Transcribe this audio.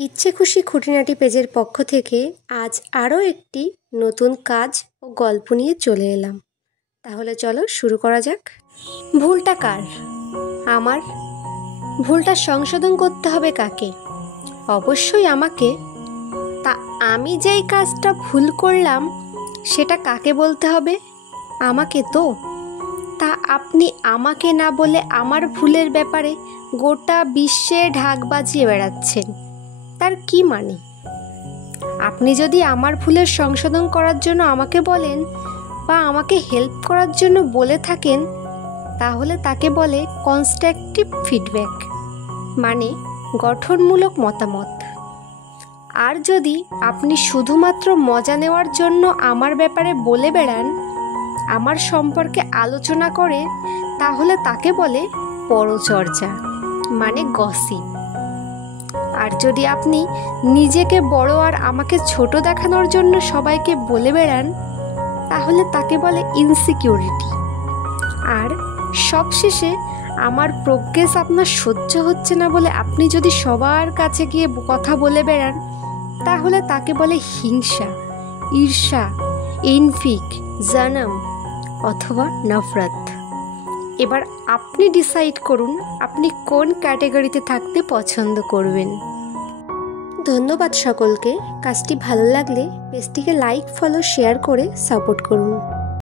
ইচ্ছে খুশি খুঁটিনাটি পেজের পক্ষ থেকে আজ আরও একটি নতুন কাজ ও গল্প নিয়ে চলে এলাম। তাহলে চলো শুরু করা যাক। ভুলটা কার? আমার। ভুলটা সংশোধন করতে হবে কাকে? অবশ্যই আমাকে। তা আমি যেই কাজটা ভুল করলাম সেটা কাকে বলতে হবে? আমাকে তো। তা আপনি আমাকে না বলে আমার ভুলের ব্যাপারে গোটা বিশ্বে ঢাক বাজিয়ে বেড়াচ্ছেন, তার কি মানে? আপনি যদি আমার ভুলের সংশোধন করার জন্য আমাকে বলেন বা আমাকে হেল্প করার জন্য বলে থাকেন, তাহলে তাকে বলে কনস্ট্রাকটিভ ফিডব্যাক, মানে গঠনমূলক মতামত। আর যদি আপনি শুধুমাত্র মজা নেওয়ার জন্য আমার ব্যাপারে বলে বেড়ান, আমার সম্পর্কে আলোচনা করে, তাহলে তাকে বলে পরচর্চা, মানে গসিপ। আর যদি আপনি নিজেকে বড় আর আমাকে ছোট দেখানোর জন্য সবাইকে বলে বেড়ান, তাহলে তাকে বলে ইনসিকিউরিটি। আর সবশেষে আমার প্রোগ্রেস আপনার সহ্য হচ্ছে না বলে আপনি যদি সবার কাছে গিয়ে কথা বলে বেড়ান, তাহলে তাকে বলে হিংসা, ঈর্ষা, ইনফিক, জানম অথবা নফরত। এবার আপনি ডিসাইড করুন আপনি কোন ক্যাটাগরিতে থাকতে পছন্দ করবেন। ধন্যবাদ সকলকে। কাজটি ভালো লাগলে পেজটিকে লাইক, ফলো, শেয়ার করে সাপোর্ট করুন।